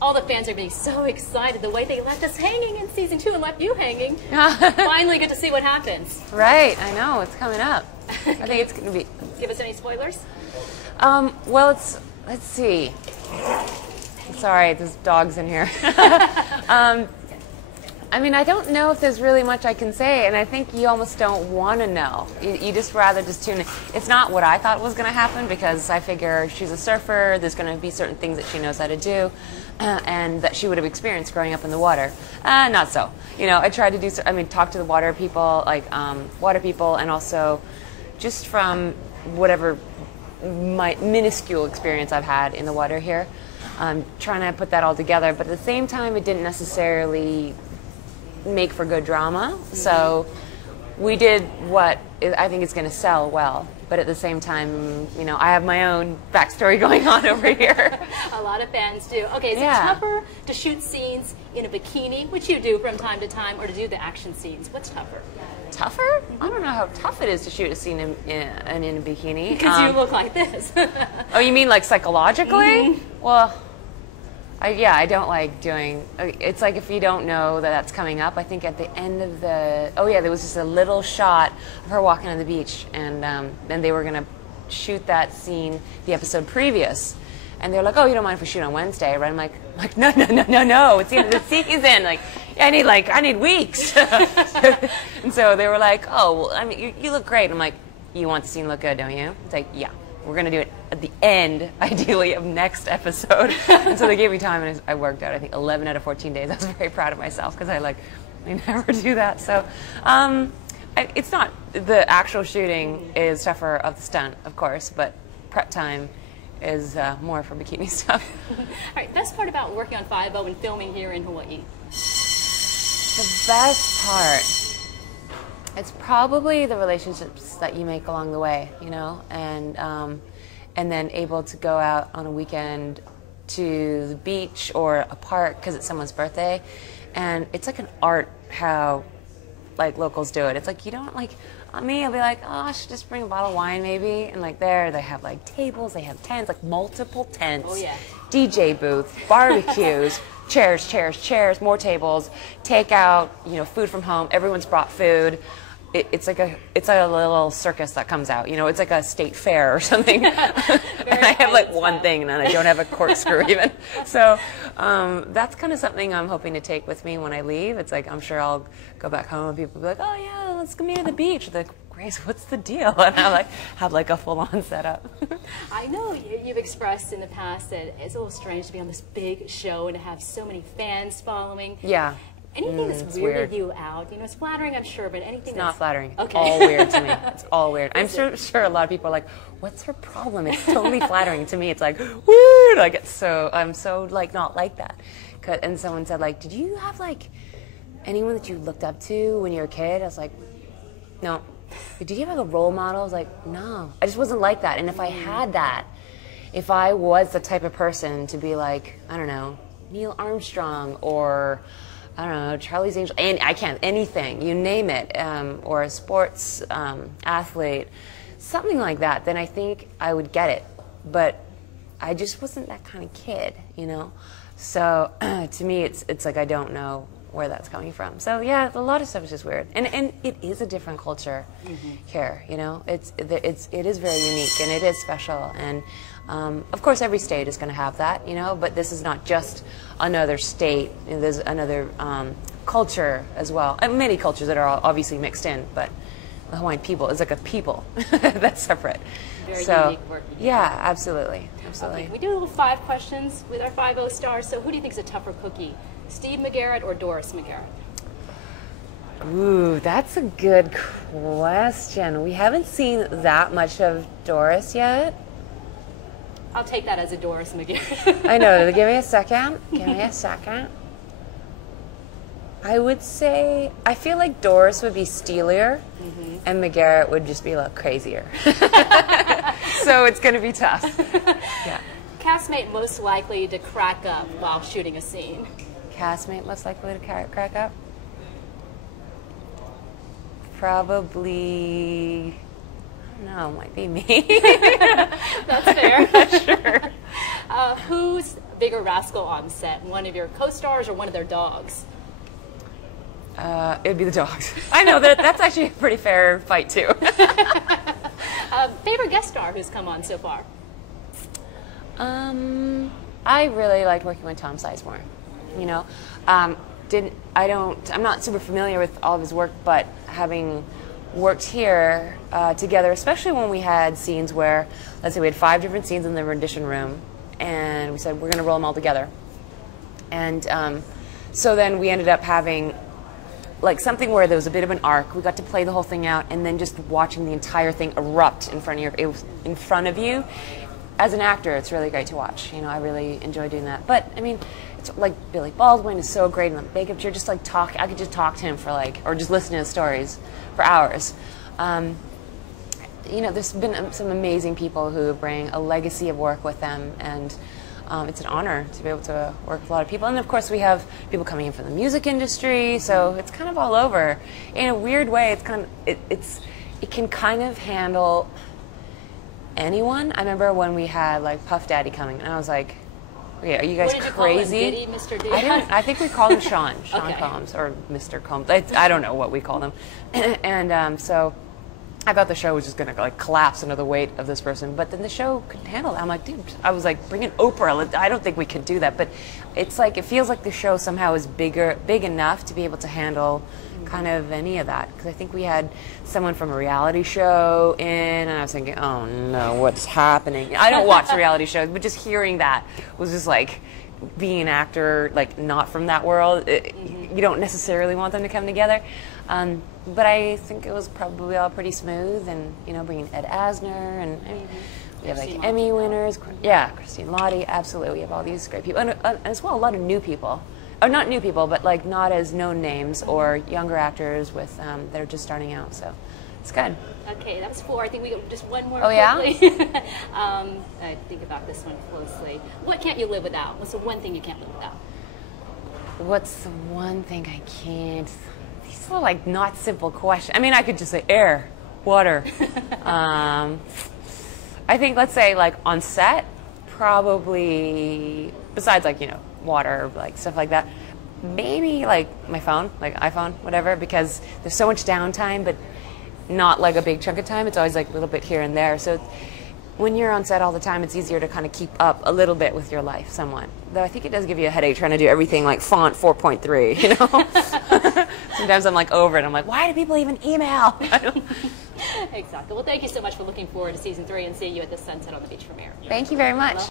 All the fans are being so excited the way they left us hanging in season 2 and left you hanging. Finally get to see what happens. Right, I know, it's coming up. I think it's going to be... Give us any spoilers? Well, let's see. Sorry, there's dogs in here. I mean, I don't know if there's really much I can say, and I think you almost don't want to know. You just rather just tune in. It's not what I thought was going to happen, because I figure she's a surfer, there's going to be certain things that she knows how to do, and that she would have experienced growing up in the water. Not so. You know, I tried to do, talk to the water people, and also just from whatever minuscule experience I've had in the water here, trying to put that all together. But at the same time, it didn't necessarily make for good drama, so we did what I think is going to sell well, but at the same time, you know, I have my own backstory going on over here. A lot of fans do. Okay, is it tougher to shoot scenes in a bikini, which you do from time to time, or to do the action scenes? What's tougher? Tougher? I don't know how tough it is to shoot a scene in a bikini. Because you look like this. Oh, you mean like psychologically? Well, I don't like doing, it's like if you don't know that that's coming up. I think at the end of the, there was just a little shot of her walking on the beach, and then they were going to shoot that scene the episode previous. And they're like, oh, you don't mind if we shoot on Wednesday, right? I'm like, no, it's the end of the season. Like, I need weeks. And so they were like, oh, well, I mean, you look great. I'm like, you want the scene to look good, don't you? It's like, yeah. We're going to do it at the end, ideally, of next episode. And so they gave me time, and I worked out, I think, 11 out of 14 days. I was very proud of myself, because I never do that. So it's not, the actual shooting is tougher of the stunt, of course, but prep time is more for bikini stuff. All right, best part about working on 5-0 and filming here in Hawaii? The best part, it's probably the relationships that you make along the way, you know, and then able to go out on a weekend to the beach or a park because it's someone's birthday, and it's like an art how like locals do it. It's like you don't like me. I'll be like, oh, I should just bring a bottle of wine maybe, and like there they have like tables, they have tents, like multiple tents, oh, yeah. DJ booth, barbecues. Chairs, more tables, takeout, you know, food from home. Everyone's brought food. It's like a little circus that comes out. You know, it's like a state fair or something. And I have like one thing, and then I don't have a corkscrew even. So that's kind of something I'm hoping to take with me when I leave. It's like I'm sure I'll go back home and people will be like, oh yeah, let's go meet at the beach. They're like, Grace, what's the deal? And I like have like a full-on setup. I know you've expressed in the past that it's a little strange to be on this big show and to have so many fans following. Yeah. Anything that's weirded you out? You know, it's flattering, I'm sure, but anything it's not flattering. Okay. It's all weird to me. It's all weird. I'm sure a lot of people are like, what's her problem? It's totally flattering to me. It's like, weird. Like, I'm so like not like that. And someone said like, did you have like anyone that you looked up to when you were a kid? I was like, no. Did you have like a role model? I was like, no. I just wasn't like that. And if I had that, if I was the type of person to be like, I don't know, Neil Armstrong or I don't know, Charlie's Angels, and I can't, anything, you name it, or a sports athlete, something like that, then I think I would get it. But I just wasn't that kind of kid, you know? So to me, it's like I don't know where that's coming from. So yeah, a lot of stuff is just weird. And it is a different culture here, you know? It is very unique, and it is special. And of course, every state is going to have that, you know, but this is not just another state. There's another culture as well. And many cultures that are obviously mixed in, but the Hawaiian people is like a people that's separate. Very unique work. Yeah, absolutely. Absolutely. Okay, we do a little 5 questions with our 5-0 stars. So who do you think is a tougher cookie? Steve McGarrett or Doris McGarrett? Ooh, that's a good question. We haven't seen that much of Doris yet. I'll take that as a Doris McGarrett. I know. Give me a second. Give me a second. I would say, I feel like Doris would be steelier, and McGarrett would just be a lot crazier. So it's going to be tough. Yeah. Castmate most likely to crack up while shooting a scene? Castmate most likely to crack up? Probably, I don't know, might be me. That's fair. I'm not sure. Who's bigger rascal on set? One of your co-stars or one of their dogs? It would be the dogs. I know that's actually a pretty fair fight too. Favorite guest star who's come on so far? I really liked working with Tom Sizemore. You know, I'm not super familiar with all of his work, but having worked here together, especially when we had scenes where, let's say we had 5 different scenes in the rendition room, and we said we're going to roll them all together. And so then we ended up having like something where there was a bit of an arc. We got to play the whole thing out, and then just watching the entire thing erupt in front of you. As an actor, it's really great to watch. You know, I really enjoy doing that. But I mean, it's like Billy Baldwin is so great in the makeup chair. Just like I could just talk to him for like, or just listen to his stories for hours. You know, there's been some amazing people who bring a legacy of work with them, and it's an honor to be able to work with a lot of people. And of course, we have people coming in from the music industry, so it's kind of all over. In a weird way, it's kind of it can kind of handle anyone. I remember when we had like Puff Daddy coming, and I was like, "Wait, are you guys crazy?" Call him? Diddy, Mr. D? I think we called him Sean Okay. Combs or Mr. Combs. I don't know what we called him. And so I thought the show was just going to like collapse under the weight of this person, but then the show couldn't handle that. I'm like, dude, I was like, bring in Oprah. I don't think we could do that, but it's like it feels like the show somehow is big enough to be able to handle kind of any of that, because I think we had someone from a reality show in, and I was thinking, oh no, what's happening? I don't watch reality shows, but just hearing that was just like being an actor, like not from that world. You don't necessarily want them to come together, but I think it was probably all pretty smooth, and you know, bringing Ed Asner, and I mean, we have like Emmy winners, yeah, Christine Lottie, absolutely. We have all these great people, and as well a lot of new people. Or not new people, but like not as known names or younger actors with that are just starting out. So it's good. Okay, that was 4. I think we got just one more. Oh quickly. Yeah. I think about this one closely. What can't you live without? What's the one thing you can't live without? What's the one thing I can't? These are like not simple questions. I mean, I could just say air, water. I think, let's say, like on set, probably besides like, you know, water, like stuff like that, maybe like my phone, like iPhone, whatever, because there's so much downtime, but not like a big chunk of time. It's always like a little bit here and there. So when you're on set all the time, it's easier to kind of keep up a little bit with your life somewhat. Though I think it does give you a headache trying to do everything like font 4.3, you know? Sometimes I'm like over it. I'm like, why do people even email? Exactly. Well, thank you so much for looking forward to season 3 and seeing you at the Sunset on the Beach premiere. Thank you very much.